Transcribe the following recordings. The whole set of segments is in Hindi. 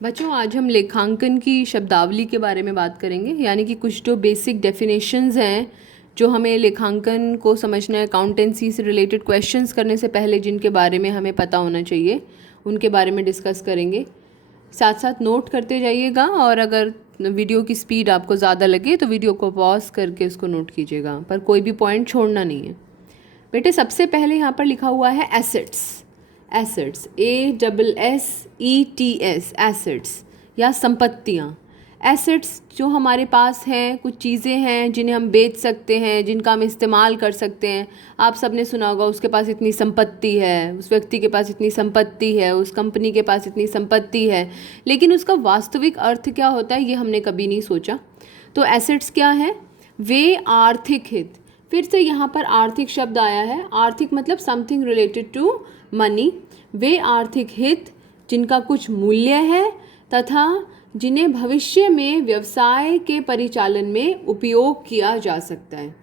बच्चों, आज हम लेखांकन की शब्दावली के बारे में बात करेंगे, यानी कि कुछ जो बेसिक डेफिनेशंस हैं जो हमें लेखांकन को समझना है, अकाउंटेंसी से रिलेटेड क्वेश्चंस करने से पहले जिनके बारे में हमें पता होना चाहिए, उनके बारे में डिस्कस करेंगे। साथ साथ नोट करते जाइएगा, और अगर वीडियो की स्पीड आपको ज़्यादा लगे तो वीडियो को पॉज करके उसको नोट कीजिएगा, पर कोई भी पॉइंट छोड़ना नहीं है। बेटे, सबसे पहले यहाँ पर लिखा हुआ है एसेट्स। एसेट्स, ASSETS, एसेट्स या संपत्तियाँ। एसेट्स जो हमारे पास हैं, कुछ चीज़ें हैं जिन्हें हम बेच सकते हैं, जिनका हम इस्तेमाल कर सकते हैं। आप सबने सुना होगा, उसके पास इतनी संपत्ति है, उस व्यक्ति के पास इतनी संपत्ति है, उस कंपनी के पास इतनी संपत्ति है, लेकिन उसका वास्तविक अर्थ क्या होता है ये हमने कभी नहीं सोचा। तो एसेट्स क्या है? वे आर्थिक हित। फिर से यहाँ पर आर्थिक शब्द आया है। आर्थिक मतलब समथिंग रिलेटेड टू मनी। वे आर्थिक हित जिनका कुछ मूल्य है तथा जिन्हें भविष्य में व्यवसाय के परिचालन में उपयोग किया जा सकता है।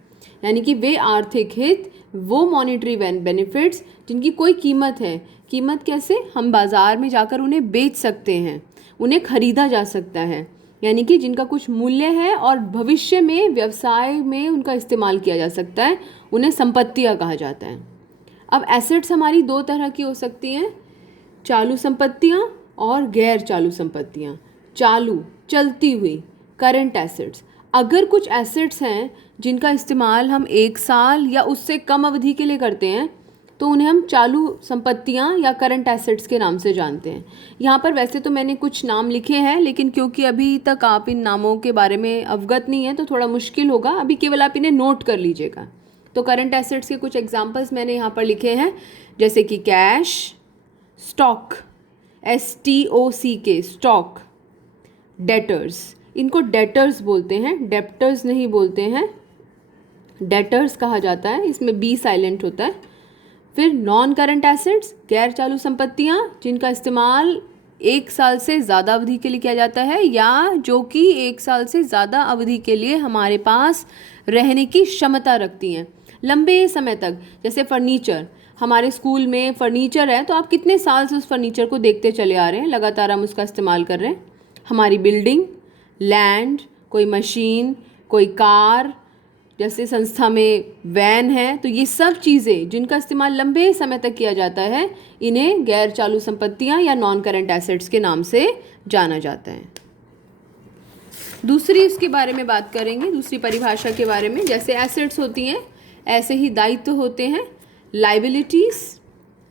यानी कि वे आर्थिक हित, वो मॉनेटरी बेनिफिट्स जिनकी कोई कीमत है। कीमत कैसे? हम बाज़ार में जाकर उन्हें बेच सकते हैं, उन्हें खरीदा जा सकता है, यानी कि जिनका कुछ मूल्य है और भविष्य में व्यवसाय में उनका इस्तेमाल किया जा सकता है, उन्हें संपत्तियाँ कहा जाता है। अब एसेट्स हमारी दो तरह की हो सकती हैं, चालू संपत्तियाँ और गैर चालू संपत्तियाँ। चालू, चलती हुई, करंट एसेट्स। अगर कुछ एसेट्स हैं जिनका इस्तेमाल हम 1 साल या उससे कम अवधि के लिए करते हैं तो उन्हें हम चालू संपत्तियां या करंट एसेट्स के नाम से जानते हैं। यहाँ पर वैसे तो मैंने कुछ नाम लिखे हैं, लेकिन क्योंकि अभी तक आप इन नामों के बारे में अवगत नहीं है तो थोड़ा मुश्किल होगा, अभी केवल आप इन्हें नोट कर लीजिएगा। तो करंट एसेट्स के कुछ एग्जांपल्स मैंने यहाँ पर लिखे हैं, जैसे कि cash, stock, STOCK, stock, debtors. इनको डेटर्स बोलते हैं, डेप्टर्स नहीं बोलते हैं, डेटर्स कहा जाता है, इसमें बी साइलेंट होता है। फिर नॉन करंट एसेट्स, गैर चालू संपत्तियाँ जिनका इस्तेमाल 1 साल से ज़्यादा अवधि के लिए किया जाता है, या जो कि 1 साल से ज़्यादा अवधि के लिए हमारे पास रहने की क्षमता रखती हैं, लंबे समय तक। जैसे फर्नीचर, हमारे स्कूल में फर्नीचर है तो आप कितने साल से उस फर्नीचर को देखते चले आ रहे हैं, लगातार हम उसका इस्तेमाल कर रहे हैं। हमारी बिल्डिंग, लैंड, कोई मशीन, कोई कार, जैसे संस्था में वैन है, तो ये सब चीज़ें जिनका इस्तेमाल लंबे समय तक किया जाता है, इन्हें गैर चालू संपत्तियां या नॉन करंट एसेट्स के नाम से जाना जाता है। दूसरी इसके बारे में बात करेंगे, दूसरी परिभाषा के बारे में। जैसे एसेट्स होती हैं ऐसे ही दायित्व होते हैं। लाइबिलिटीज़,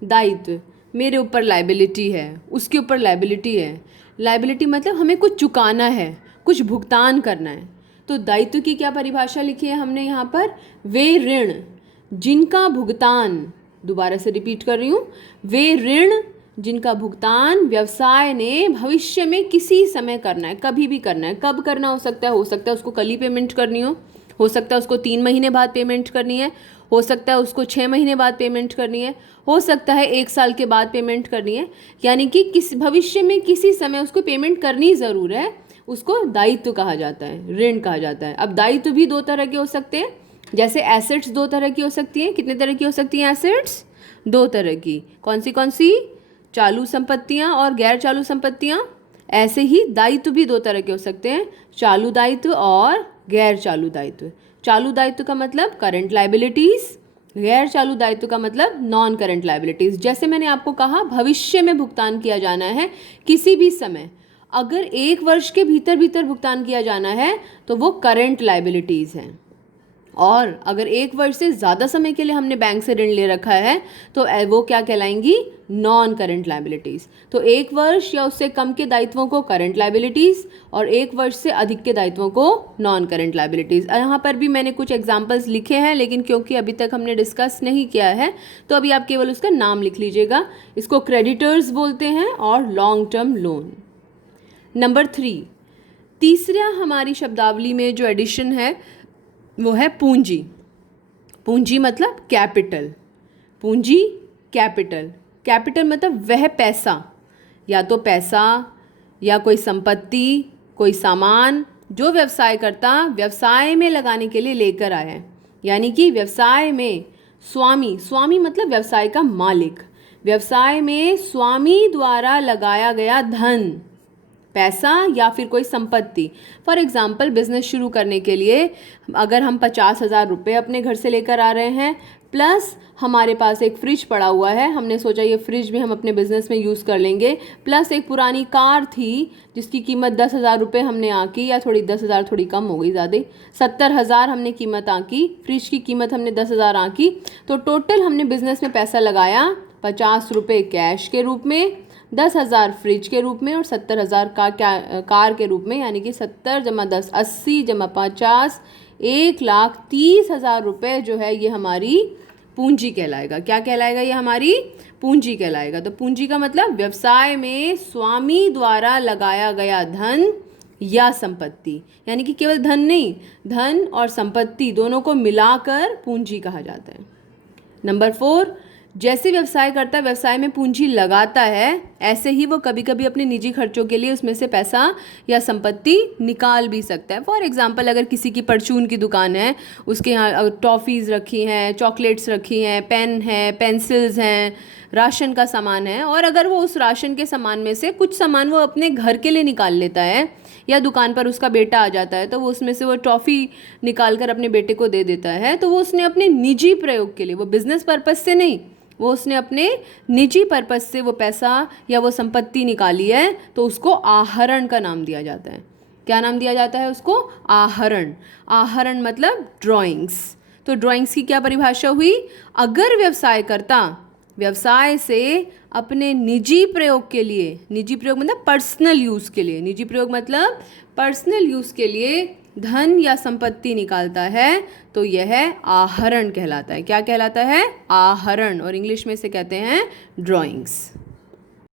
दायित्व, मेरे ऊपर लाइबिलिटी है, उसके ऊपर लाइबिलिटी है। लाइबिलिटी मतलब हमें कुछ चुकाना है, कुछ भुगतान करना है। तो दायित्व की क्या परिभाषा लिखी है हमने यहाँ पर? वे ऋण जिनका भुगतान, दोबारा से रिपीट कर रही हूँ, वे ऋण जिनका भुगतान व्यवसाय ने भविष्य में किसी समय करना है, कभी भी करना है। कब करना हो सकता है उसको कल ही पेमेंट करनी हो सकता है उसको 3 महीने बाद पेमेंट करनी है, हो सकता है उसको 6 महीने बाद पेमेंट करनी है, हो सकता है 1 साल के बाद पेमेंट करनी है। यानी कि किस भविष्य में किसी समय उसको पेमेंट करनी ज़रूर है, उसको दायित्व कहा जाता है, ऋण कहा जाता है। अब दायित्व भी दो तरह के हो सकते हैं। जैसे एसेट्स 2 तरह की हो सकती हैं। कितने तरह की हो सकती हैं एसेट्स? 2 तरह की। कौन सी? चालू संपत्तियां और गैर चालू संपत्तियां। ऐसे ही दायित्व भी 2 तरह के हो सकते हैं, चालू दायित्व और गैर चालू दायित्व। चालू दायित्व का मतलब करंट लाइबिलिटीज़, गैर चालू दायित्व का मतलब नॉन करंट लाइबिलिटीज़। जैसे मैंने आपको कहा, भविष्य में भुगतान किया जाना है किसी भी समय। अगर 1 वर्ष के भीतर भीतर भुगतान किया जाना है तो वो करंट लाइबिलिटीज़ हैं, और अगर 1 वर्ष से ज़्यादा समय के लिए हमने बैंक से ऋण ले रखा है तो वो क्या कहलाएंगी? Non current liabilities. तो 1 वर्ष या उससे कम के दायित्वों को करंट लाइबिलिटीज़ और 1 वर्ष से अधिक के दायित्वों को नॉन करंट लाइबिलिटीज़। यहाँ पर भी मैंने कुछ एग्जाम्पल्स लिखे हैं, लेकिन क्योंकि अभी तक हमने डिस्कस नहीं किया है तो अभी आप केवल उसका नाम लिख लीजिएगा। इसको क्रेडिटर्स बोलते हैं और लॉन्ग टर्म लोन। नंबर 3, तीसरा हमारी शब्दावली में जो एडिशन है वो है पूंजी। पूंजी मतलब कैपिटल। पूंजी, कैपिटल। कैपिटल मतलब वह पैसा, या तो पैसा या कोई संपत्ति, कोई सामान जो व्यवसायकर्ता व्यवसाय में लगाने के लिए लेकर आया है। यानी कि व्यवसाय में स्वामी मतलब व्यवसाय का मालिक, व्यवसाय में स्वामी द्वारा लगाया गया धन, पैसा या फिर कोई संपत्ति। फॉर एग्जाम्पल बिजनेस शुरू करने के लिए अगर हम 50,000 रुपये अपने घर से लेकर आ रहे हैं, प्लस हमारे पास एक फ्रिज पड़ा हुआ है, हमने सोचा ये फ्रिज भी हम अपने बिजनेस में यूज़ कर लेंगे, प्लस एक पुरानी कार थी जिसकी कीमत 10,000 रुपये हमने आंकी, या थोड़ी 10,000 थोड़ी कम हो गई, ज़्यादा 70,000 हमने कीमत आंकी, फ्रिज की कीमत हमने 10,000 आंकी। तो टोटल हमने बिजनेस में पैसा लगाया 50 रुपये कैश के रूप में, 10,000 फ्रिज के रूप में और 70,000 कार के रूप में, यानी कि 70 + 10 80 + 50 1,30,000 रुपये जो है ये हमारी पूंजी कहलाएगा। क्या कहलाएगा? ये हमारी पूंजी कहलाएगा। तो पूंजी का मतलब व्यवसाय में स्वामी द्वारा लगाया गया धन या संपत्ति, यानी कि केवल धन नहीं, धन और संपत्ति दोनों को मिलाकर पूंजी कहा जाता है। नंबर 4, जैसे व्यवसाय करता है, व्यवसाय में पूंजी लगाता है, ऐसे ही वो कभी कभी अपने निजी खर्चों के लिए उसमें से पैसा या संपत्ति निकाल भी सकता है। फॉर एग्जांपल अगर किसी की परचून की दुकान है, उसके यहाँ टॉफ़ीज़ रखी हैं, चॉकलेट्स रखी हैं, पेन है, पेंसिल्स हैं, राशन का सामान है, और अगर वो उस राशन के सामान में से कुछ सामान वो अपने घर के लिए निकाल लेता है, या दुकान पर उसका बेटा आ जाता है तो वो उसमें से वो टॉफ़ी निकाल कर अपने बेटे को दे देता है, तो वो उसने अपने निजी प्रयोग के लिए, वो बिज़नेस पर्पज़ से नहीं, वो उसने अपने निजी पर्पज़ से वो पैसा या वो संपत्ति निकाली है, तो उसको आहरण का नाम दिया जाता है। क्या नाम दिया जाता है उसको? आहरण। आहरण मतलब ड्राइंग्स। तो ड्राइंग्स की क्या परिभाषा हुई? अगर व्यवसायकर्ता व्यवसाय से अपने निजी प्रयोग के लिए, निजी प्रयोग मतलब पर्सनल यूज़ के लिए, निजी प्रयोग मतलब पर्सनल यूज़ के लिए धन या संपत्ति निकालता है, तो यह आहरण कहलाता है। क्या कहलाता है? आहरण, और इंग्लिश में से कहते हैं ड्राइंग्स।